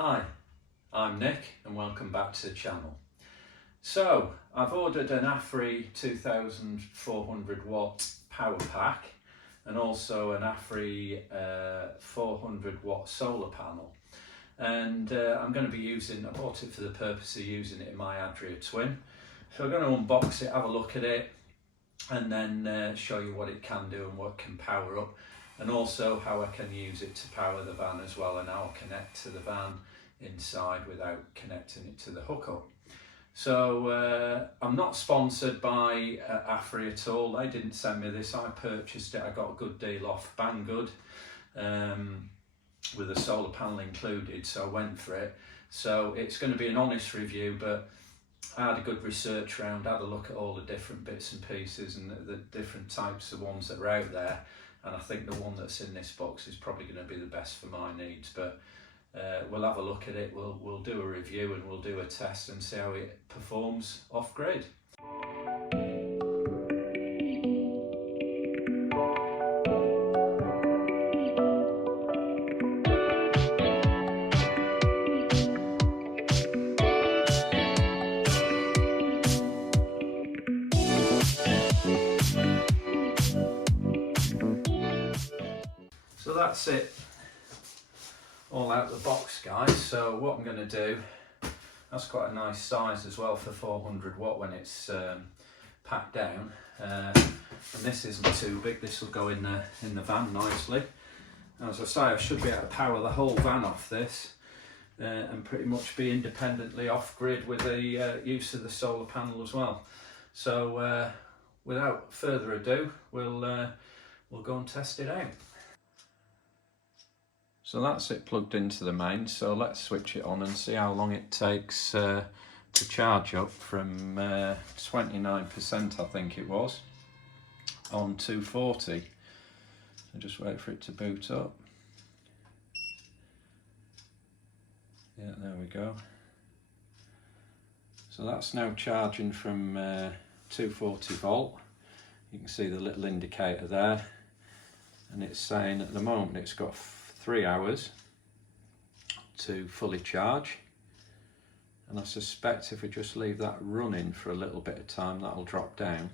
Hi, I'm Nick and welcome back to the channel. So I've ordered an Aferiy 2400 watt power pack and also an Aferiy 400 watt solar panel, and I'm going to be I bought it for the purpose of using it in my Adria Twin. So I'm going to unbox it, have a look at it, and then show you what it can do and what it can power up, and also how I can use it to power the van as well, and how I'll connect to the van inside without connecting it to the hookup. So I'm not sponsored by Aferiy at all. They didn't send me this, I purchased it. I got a good deal off Banggood with a solar panel included, so I went for it. So it's going to be an honest review, but I had a good research round, had a look at all the different bits and pieces and the different types of ones that are out there, and I think the one that's in this box is probably going to be the best for my needs. But we'll have a look at it, we'll do a review and we'll do a test and see how it performs off grid. So that's it all out of the box, guys. So what I'm going to do, that's quite a nice size as well for 400 watt when it's packed down, and this isn't too big. This will go in the van nicely. As I say, I should be able to power the whole van off this and pretty much be independently off grid with the use of the solar panel as well. So without further ado, we'll go and test it out. So that's it plugged into the main, so let's switch it on and see how long it takes to charge up from 29%, I think it was, on 240. So just wait for it to boot up. Yeah, there we go. So that's now charging from 240 volt. You can see the little indicator there, and it's saying at the moment it's got 3 hours to fully charge, and I suspect if we just leave that running for a little bit of time, that'll drop down.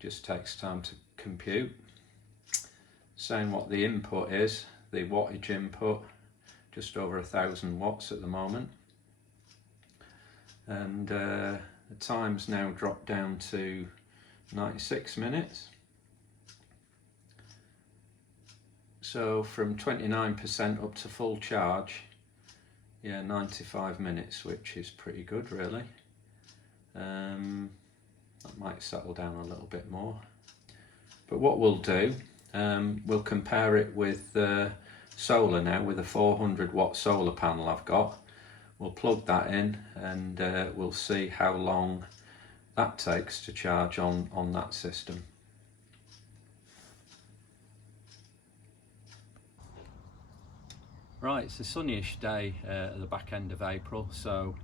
Just takes time to compute. Saying what the input is, the wattage input, just over 1000 watts at the moment, and the time's now dropped down to 96 minutes. So from 29% up to full charge, yeah, 95 minutes, which is pretty good really. That might settle down a little bit more. But what we'll do, we'll compare it with solar now, with a 400 watt solar panel I've got. We'll plug that in and we'll see how long that takes to charge on that system. Right, it's a sunnyish day at the back end of April, so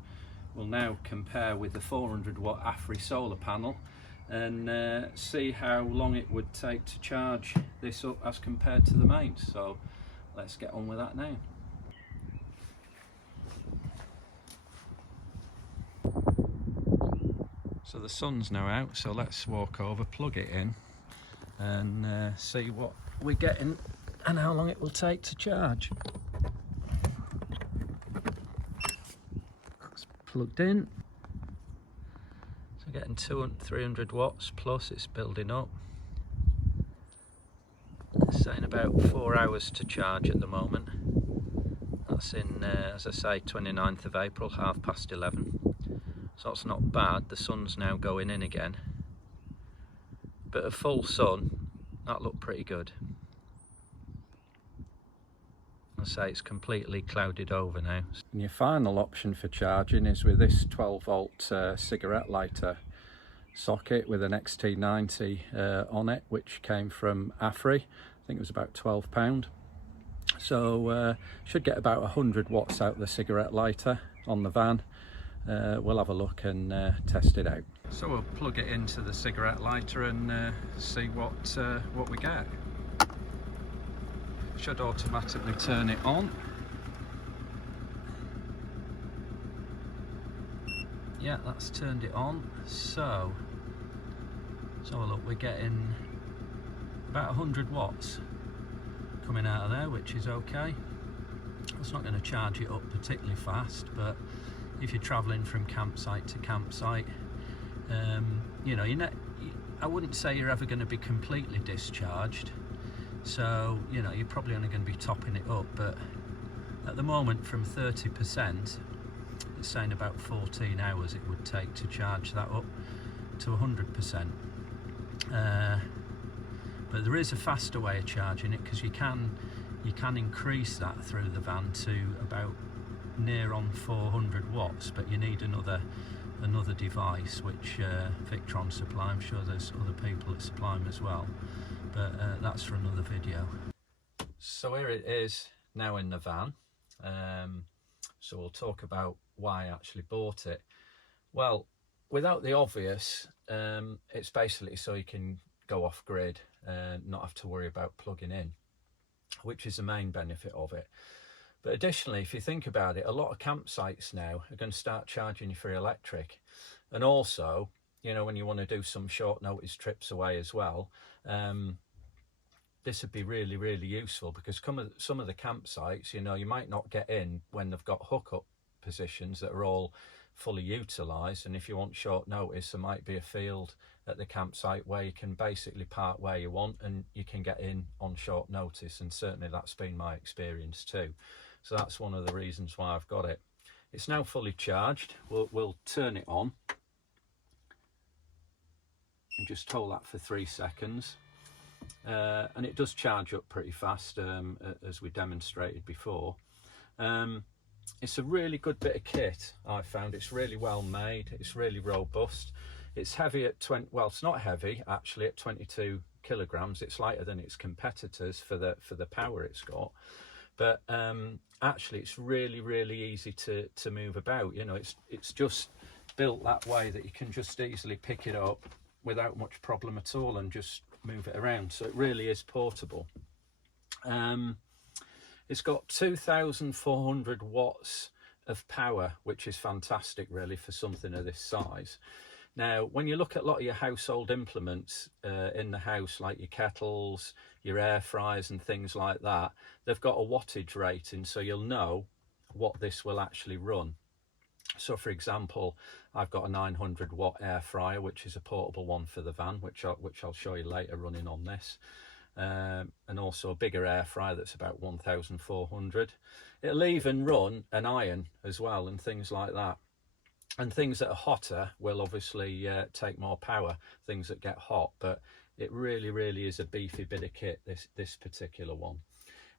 we'll now compare with the 400 watt Aferiy solar panel and see how long it would take to charge this up as compared to the mains. So let's get on with that now. So the sun's now out, so let's walk over, plug it in and see what we're getting and how long it will take to charge. Plugged in, so getting 300 watts plus, it's building up. It's saying about 4 hours to charge at the moment. That's in, as I say, 29th of April, 11:30. So that's not bad. The sun's now going in again. But a full sun, that looked pretty good. Say it's completely clouded over now. And your final option for charging is with this 12 volt cigarette lighter socket with an XT90 on it, which came from Aferiy. I think it was about £12. So should get about 100 watts out of the cigarette lighter on the van. We'll have a look and test it out. So we'll plug it into the cigarette lighter and see what we get. Should automatically turn it on. Yeah, that's turned it on. So look, we're getting about 100 watts coming out of there, which is okay. It's not going to charge it up particularly fast, but if you're traveling from campsite to campsite, you know, I wouldn't say you're ever going to be completely discharged, so you know, you're probably only going to be topping it up, but at the moment from 30%, it's saying about 14 hours it would take to charge that up to 100%. But there is a faster way of charging it, because you can increase that through the van to about near on 400 watts, but you need another device which Victron supply. I'm sure there's other people that supply them as well, but that's for another video. So here it is now in the van. So we'll talk about why I actually bought it. Well, without the obvious, it's basically so you can go off grid and not have to worry about plugging in, which is the main benefit of it. But additionally, if you think about it, a lot of campsites now are going to start charging you for electric. And also, you know, when you want to do some short notice trips away as well, this would be really, really useful, because some of the campsites, you know, you might not get in when they've got hookup positions that are all fully utilised, and if you want short notice, there might be a field at the campsite where you can basically park where you want and you can get in on short notice, and certainly that's been my experience too. So that's one of the reasons why I've got it. It's now fully charged. We'll turn it on and just hold that for 3 seconds. And it does charge up pretty fast, as we demonstrated before. It's a really good bit of kit, I've found. It's really well made, it's really robust. It's heavy at 20, well, it's not heavy actually, at 22 kilograms. It's lighter than its competitors for the power it's got. But actually it's really, really easy to move about. You know, it's just built that way that you can just easily pick it up without much problem at all and just move it around. So it really is portable. It's got 2,400 watts of power, which is fantastic really for something of this size. Now, when you look at a lot of your household implements in the house, like your kettles, your air fryers and things like that, they've got a wattage rating, so you'll know what this will actually run. So for example, I've got a 900 watt air fryer, which is a portable one for the van, which I'll show you later, running on this. And also a bigger air fryer that's about 1,400. It'll even run an iron as well and things like that. And things that are hotter will obviously take more power, things that get hot, but it really, really is a beefy bit of kit, this particular one.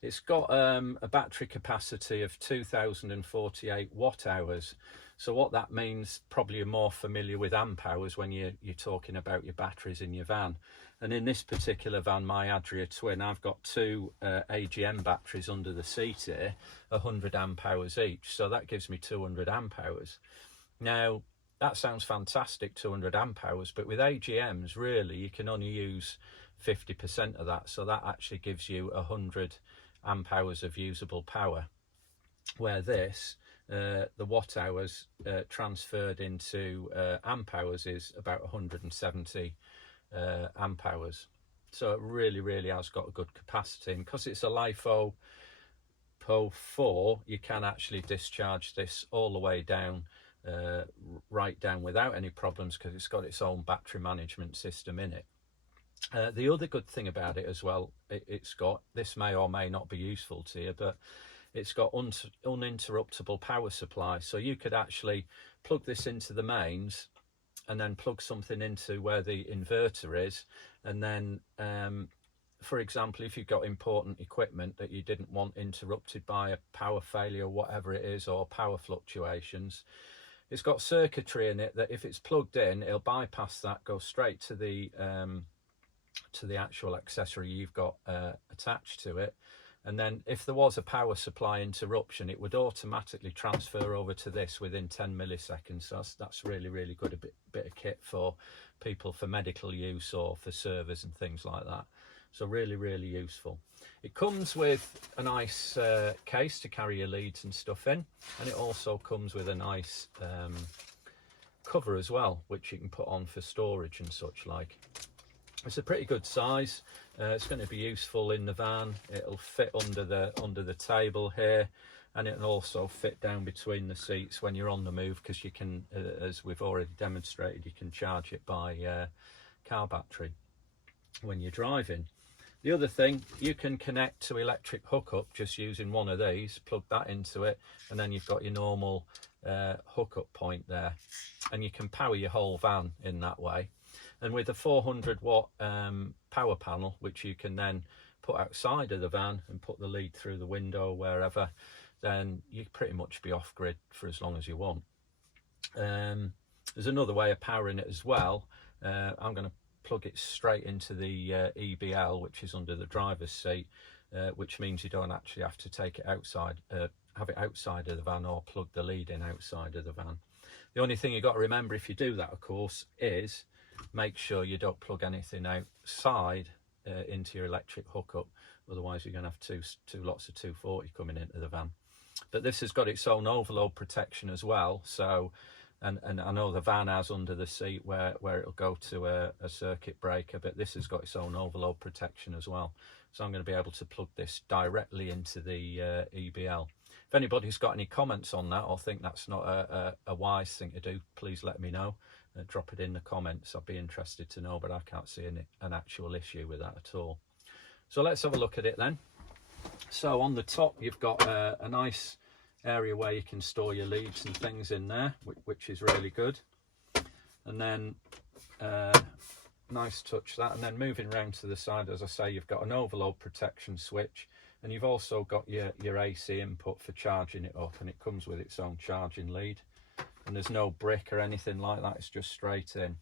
It's got a battery capacity of 2,048 watt hours. So what that means, probably you're more familiar with amp hours when you're talking about your batteries in your van. And in this particular van, my Adria Twin, I've got two AGM batteries under the seat here, 100 amp hours each. So that gives me 200 amp hours. Now, that sounds fantastic, 200 amp hours, but with AGMs, really, you can only use 50% of that. So that actually gives you 100 amp hours of usable power, where this, the watt hours transferred into amp hours is about 170 amp hours. So it really, really has got a good capacity. And because it's a LiFo Pro 4, you can actually discharge this all the way down, right down without any problems, because it's got its own battery management system in it. The other good thing about it as well, it's got, this may or may not be useful to you, but it's got uninterruptible power supply. So you could actually plug this into the mains and then plug something into where the inverter is. And then, for example, if you've got important equipment that you didn't want interrupted by a power failure, whatever it is, or power fluctuations, it's got circuitry in it that if it's plugged in, it'll bypass that, go straight to the actual accessory you've got attached to it. And then if there was a power supply interruption, it would automatically transfer over to this within 10 milliseconds. So that's really, really good, a bit of kit for people for medical use or for servers and things like that. So really, really useful. It comes with a nice case to carry your leads and stuff in, and it also comes with a nice cover as well, which you can put on for storage and such like. It's a pretty good size. It's going to be useful in the van. It'll fit under the table here, and it'll also fit down between the seats when you're on the move, because you can, as we've already demonstrated, you can charge it by car battery when you're driving. The other thing, you can connect to electric hookup just using one of these, plug that into it, and then you've got your normal hookup point there, and you can power your whole van in that way. And with a 400 watt power panel, which you can then put outside of the van and put the lead through the window wherever, then you pretty much be off grid for as long as you want. There's another way of powering it as well. I'm going to plug it straight into the EBL, which is under the driver's seat, which means you don't actually have to take it outside, have it outside of the van, or plug the lead in outside of the van. The only thing you've got to remember if you do that, of course, is make sure you don't plug anything outside into your electric hookup, otherwise you're going to have two lots of 240 coming into the van. But this has got its own overload protection as well, so and I know the van has under the seat where it'll go to a circuit breaker, but this has got its own overload protection as well. So I'm going to be able to plug this directly into the EBL. If anybody's got any comments on that or think that's not a wise thing to do, please let me know. Drop it in the comments. I'd be interested to know, but I can't see an actual issue with that at all. So let's have a look at it then. So on the top, you've got a nice area where you can store your leads and things in there, which is really good. And then nice touch that. And then moving around to the side, as I say, you've got an overload protection switch, and you've also got your AC input for charging it up, and it comes with its own charging lead. And there's no brick or anything like that, it's just straight in.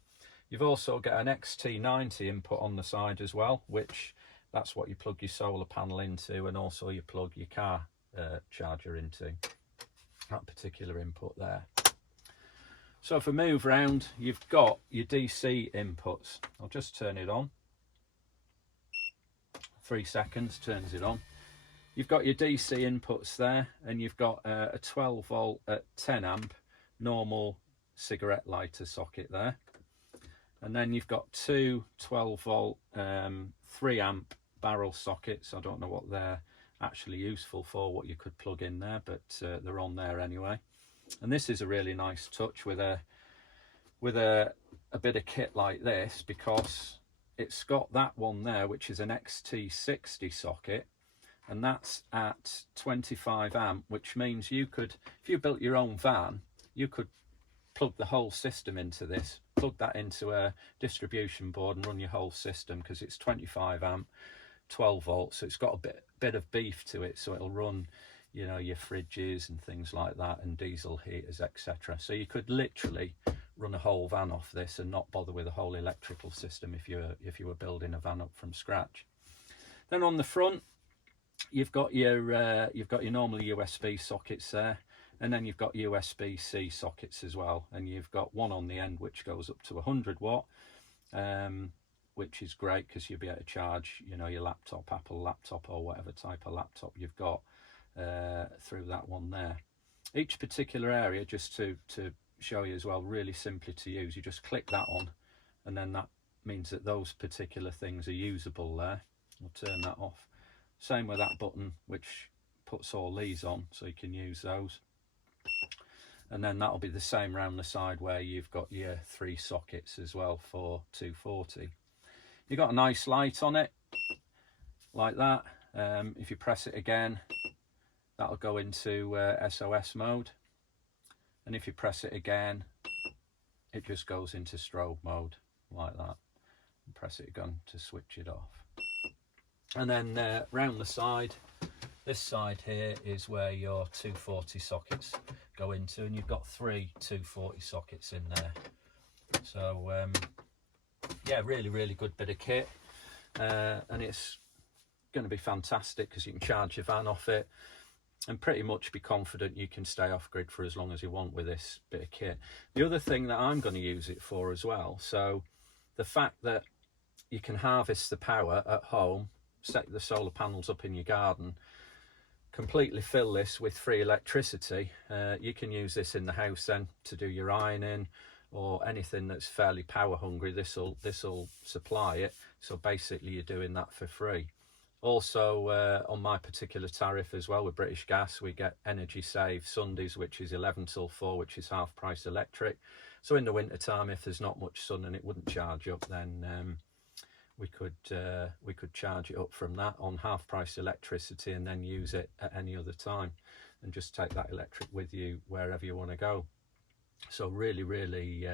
You've also got an XT90 input on the side as well, which that's what you plug your solar panel into, and also you plug your car charger into, that particular input there. So if we move around, you've got your DC inputs. I'll just turn it on. 3 seconds, turns it on. You've got your DC inputs there, and you've got a 12 volt at 10 amp normal cigarette lighter socket there, and then you've got two 12 volt 3 amp barrel sockets. I don't know what they're actually useful for, what you could plug in there, but they're on there anyway. And this is a really nice touch with a bit of kit like this, because it's got that one there, which is an XT60 socket, and that's at 25 amp, which means you could, if you built your own van, you could plug the whole system into this, plug that into a distribution board and run your whole system, because it's 25 amp 12 volts, so it's got a bit of beef to it, so it'll run, you know, your fridges and things like that, and diesel heaters, etc. So you could literally run a whole van off this and not bother with a whole electrical system if you were building a van up from scratch. Then on the front, you've got your normal USB sockets there, and then you've got USB-C sockets as well, and you've got one on the end which goes up to 100 watt, which is great because you'll be able to charge, you know, your laptop, Apple laptop, or whatever type of laptop you've got through that one there. Each particular area, just to show you as well, really simply to use, you just click that on, and then that means that those particular things are usable there. I'll turn that off. Same with that button, which puts all these on, so you can use those. And then that'll be the same round the side where you've got your 3 sockets as well for 240. You've got a nice light on it, like that. If you press it again, that'll go into SOS mode. And if you press it again, it just goes into strobe mode, like that. And press it again to switch it off. And then round the side, this side here is where your 240 sockets go into, and you've got 3 240 sockets in there. So yeah, really good bit of kit, and it's going to be fantastic because you can charge your van off it and pretty much be confident you can stay off grid for as long as you want with this bit of kit. The other thing that I'm going to use it for as well, so the fact that you can harvest the power at home, set the solar panels up in your garden, completely fill this with free electricity. You can use this in the house then to do your ironing, or anything that's fairly power hungry, this'll supply it. So basically you're doing that for free. Also on my particular tariff as well with British Gas, we get Energy Save Sundays, which is 11 till 4, which is half price electric. So in the winter time, if there's not much sun and it wouldn't charge up, then we could charge it up from that on half price electricity, and then use it at any other time and just take that electric with you wherever you want to go. So really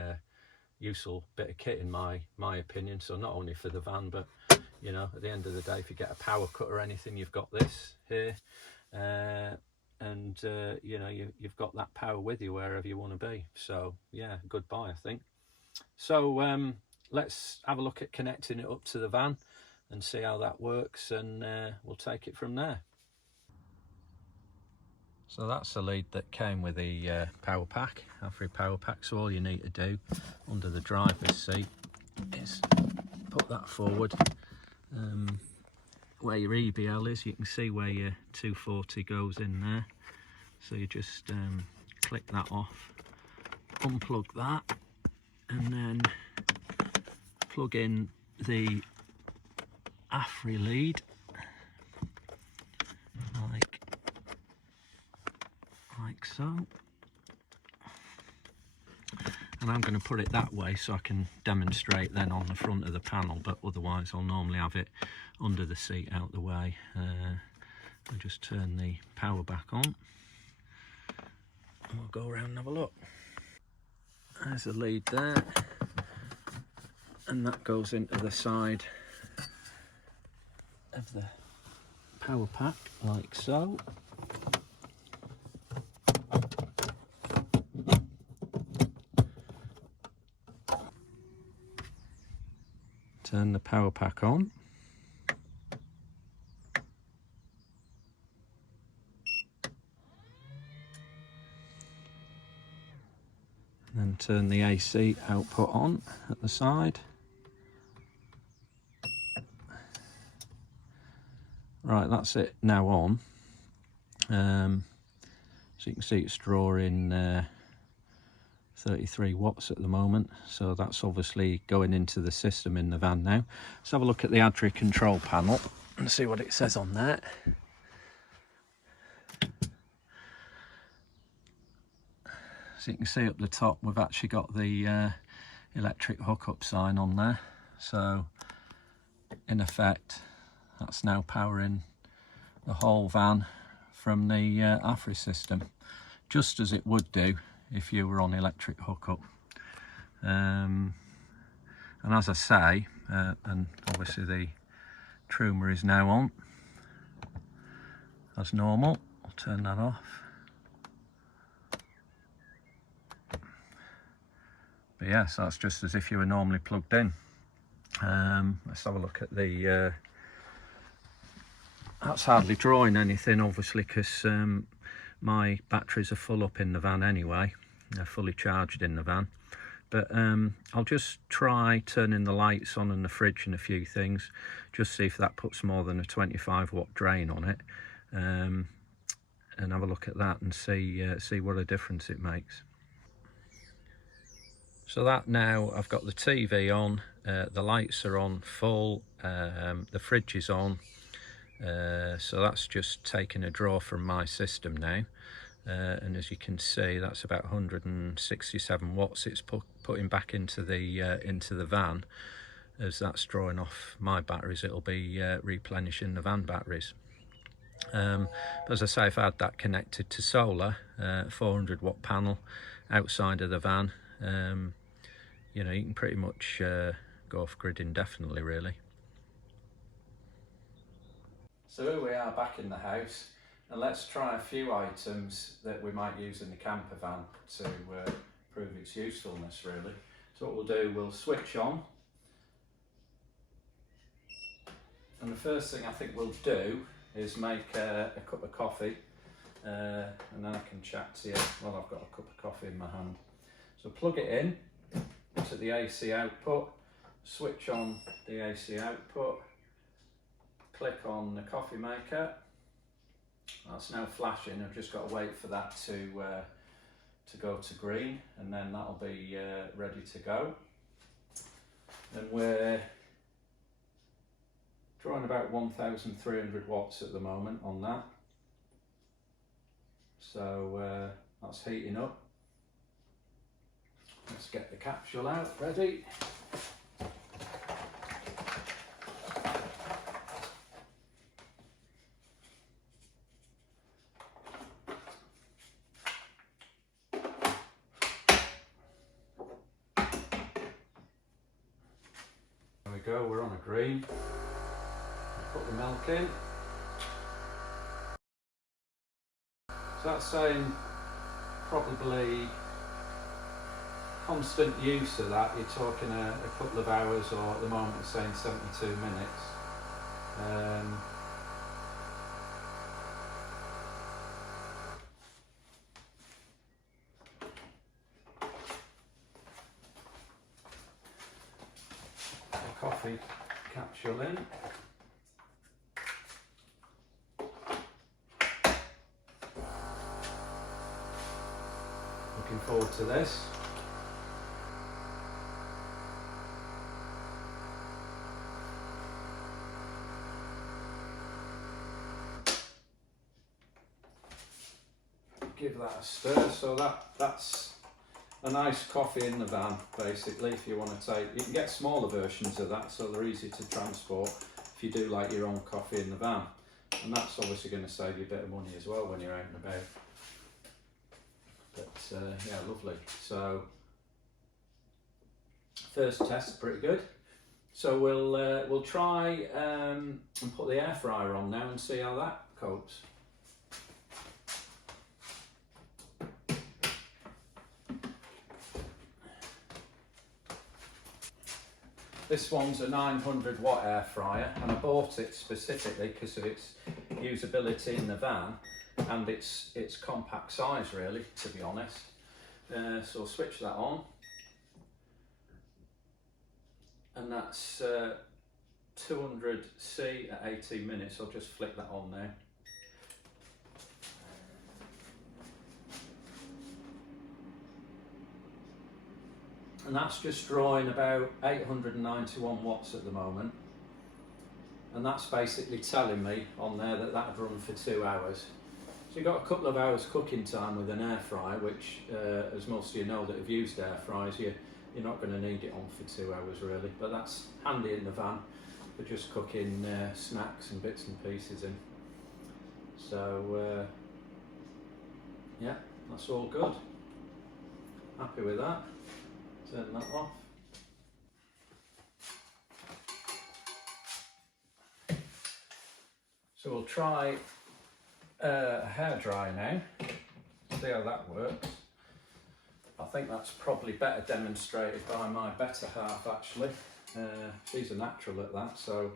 useful bit of kit in my opinion. So not only for the van, but you know, at the end of the day, if you get a power cut or anything, you've got this here, and you know, you've got that power with you wherever you want to be. So yeah, good buy, I think. So let's have a look at connecting it up to the van and see how that works, and we'll take it from there. So that's the lead that came with the power pack, Aferiy power pack. So all you need to do under the driver's seat is put that forward. Where your EBL is, you can see where your 240 goes in there. So you just click that off, unplug that, and then plug in the Aferiy lead like so. And I'm going to put it that way so I can demonstrate then on the front of the panel, but otherwise I'll normally have it under the seat out the way. I'll just turn the power back on and we'll go around and have a look. There's a lead there, and that goes into the side of the power pack like so. Turn the power pack on. Then turn the AC output on at the side. Right, that's it now on. So you can see it's drawing 33 watts at the moment, so that's obviously going into the system in the van now. Let's have a look at the Adria control panel and see what it says on there. So you can see up the top we've actually got the electric hookup sign on there, so in effect that's now powering the whole van from the Aferiy system, just as it would do if you were on electric hookup. And as I say, and obviously the troomer is now on as normal. I'll turn that off. But yes, that's just as if you were normally plugged in. Let's have a look at the that's hardly drawing anything obviously, because my batteries are full up in the van anyway. They're fully charged in the van. But I'll just try turning the lights on and the fridge and a few things, just see if that puts more than a 25 watt drain on it, and have a look at that and see what a difference it makes. So that now I've got the TV on, the lights are on full, the fridge is on, so that's just taking a draw from my system now. And as you can see, that's about 167 watts it's putting back into the van. As that's drawing off my batteries, it'll be replenishing the van batteries. But as I say, if I had that connected to solar, 400 watt panel outside of the van, you know, you can pretty much go off grid indefinitely, really. So here we are back in the house, and let's try a few items that we might use in the camper van to prove its usefulness, really. So what we'll do, we'll switch on, and the first thing I think we'll do is make a cup of coffee, and then I can chat to you while I've got a cup of coffee in my hand. So plug it in to the AC output, switch on the AC output, click on the coffee maker. That's now flashing. I've just got to wait for that to go to green, and then that'll be ready to go. And we're drawing about 1,300 watts at the moment on that. So that's heating up. Let's get the capsule out, ready. There we go, we're on a green. Put the milk in. So that's saying probably constant use of that, you're talking a couple of hours, or at the moment it's saying 72 minutes. The coffee capsule in. Looking forward to this. Give that a stir. So that's a nice coffee in the van, basically. If you want to take, you can get smaller versions of that, so they're easy to transport if you do like your own coffee in the van. And that's obviously going to save you a bit of money as well when you're out and about. But yeah, lovely. So first test, pretty good. So we'll try and put the air fryer on now and see how that copes. This one's a 900 watt air fryer, and I bought it specifically because of its usability in the van and its compact size, really, to be honest. So I'll switch that on, and that's 200C at 18 minutes. I'll just flick that on now. And that's just drawing about 891 watts at the moment. And that's basically telling me on there that that'd run for 2 hours. So you've got a couple of hours cooking time with an air fryer, which, as most of you know that have used air fryers, you're not going to need it on for 2 hours really. But that's handy in the van for just cooking snacks and bits and pieces in. So yeah, that's all good. Happy with that. Turn that off. So we'll try a hairdryer now, see how that works. I think that's probably better demonstrated by my better half, actually. She's a natural at that, so.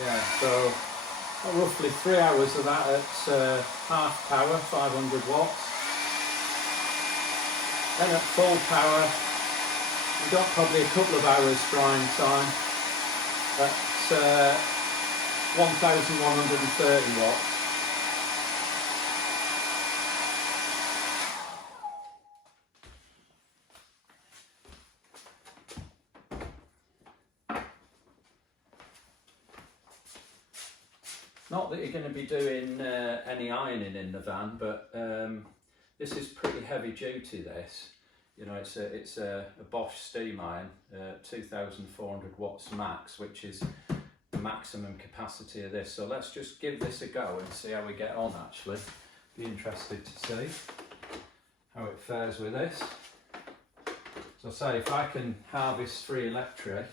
Yeah, so roughly 3 hours of that at half power, 500 watts. Then at full power, we've got probably a couple of hours drying time at 1,130 watts. Not that you're going to be doing any ironing in the van, but this is pretty heavy duty, this. You know, it's a Bosch steam iron, 2,400 watts max, which is the maximum capacity of this. So let's just give this a go and see how we get on, actually. Be interested to see how it fares with this. So say if I can harvest free electric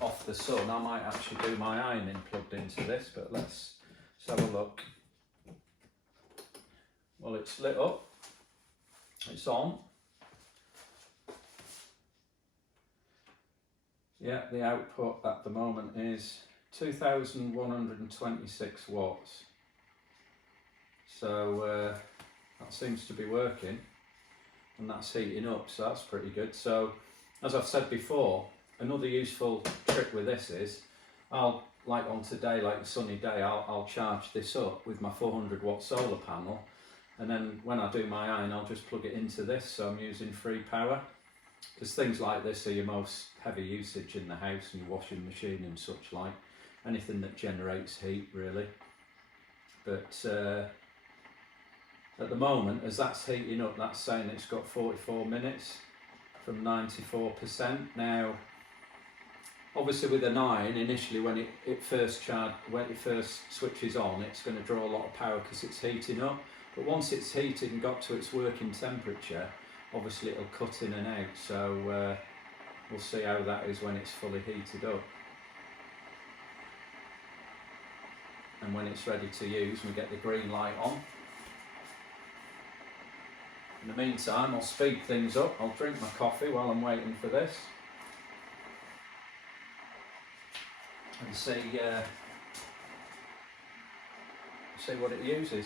off the sun, I might actually do my ironing plugged into this, but let's have a look. Well, it's lit up, it's on. Yeah, the output at the moment is 2,126 watts. So that seems to be working, and that's heating up, so that's pretty good. So as I've said before, another useful trick with this is like on today, like a sunny day, I'll charge this up with my 400 watt solar panel, and then when I do my iron, I'll just plug it into this, so I'm using free power. Because things like this are your most heavy usage in the house, and your washing machine and such like. Anything that generates heat, really. But at the moment, as that's heating up, that's saying it's got 44 minutes from 94%. Now, obviously with an iron, initially when it first switches on, it's going to draw a lot of power because it's heating up. But once it's heated and got to its working temperature, obviously it'll cut in and out. So we'll see how that is when it's fully heated up. And when it's ready to use, we get the green light on. In the meantime, I'll speed things up. I'll drink my coffee while I'm waiting for this. And see what it uses.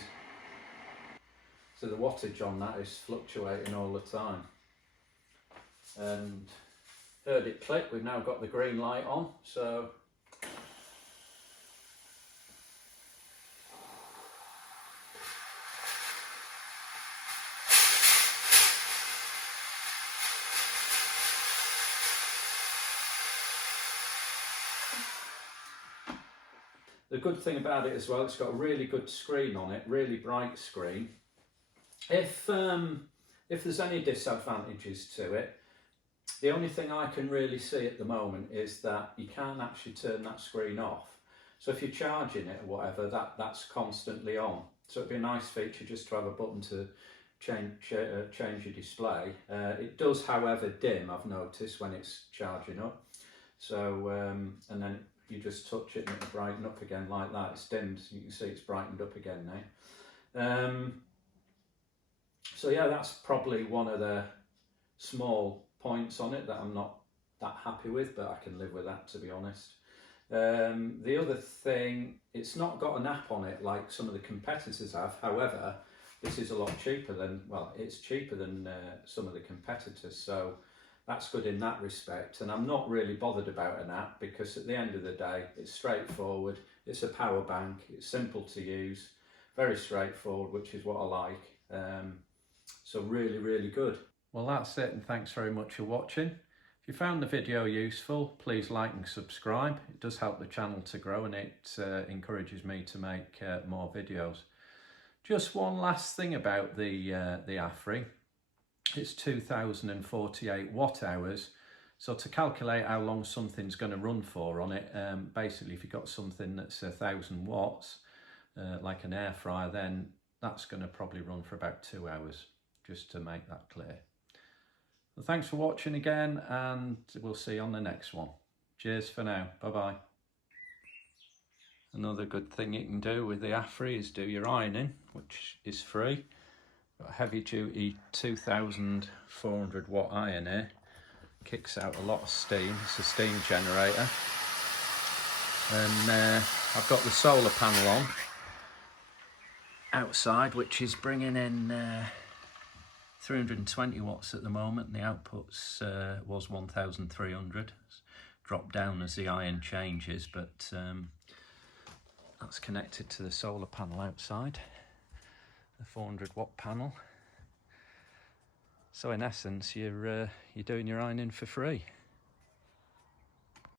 So the wattage on that is fluctuating all the time. And heard it click, we've now got the green light on, so the good thing about it as well, it's got a really good screen on it, really bright screen. If there's any disadvantages to it, the only thing I can really see at the moment is that you can't actually turn that screen off. So if you're charging it or whatever, that's constantly on. So it'd be a nice feature just to have a button to change your display. It does, however, dim, I've noticed, when it's charging up. So and then you just touch it and it'll brighten up again like that. It's dimmed, you can see it's brightened up again now. So yeah, that's probably one of the small points on it that I'm not that happy with, but I can live with that, to be honest. The other thing, it's not got an app on it like some of the competitors have. However, this is a lot cheaper than, well, it's cheaper than some of the competitors, so that's good in that respect. And I'm not really bothered about an app, because at the end of the day, it's straightforward. It's a power bank, it's simple to use, very straightforward, which is what I like. So really, really good. Well, that's it, and thanks very much for watching. If you found the video useful, please like and subscribe. It does help the channel to grow, and it encourages me to make more videos. Just one last thing about the Aferiy. It's 2048 watt hours. So to calculate how long something's going to run for on it, basically if you've got something that's 1,000 watts, like an air fryer, then that's going to probably run for about 2 hours, just to make that clear. Well, thanks for watching again, and we'll see you on the next one. Cheers for now. Bye-bye. Another good thing you can do with the Aferiy is do your ironing, which is free. Got a heavy duty 2,400 watt iron here. Kicks out a lot of steam. It's a steam generator. And I've got the solar panel on outside, which is bringing in 320 watts at the moment. The outputs was 1,300. It's dropped down as the iron changes, but that's connected to the solar panel outside, the 400 watt panel. So in essence, you're doing your ironing for free.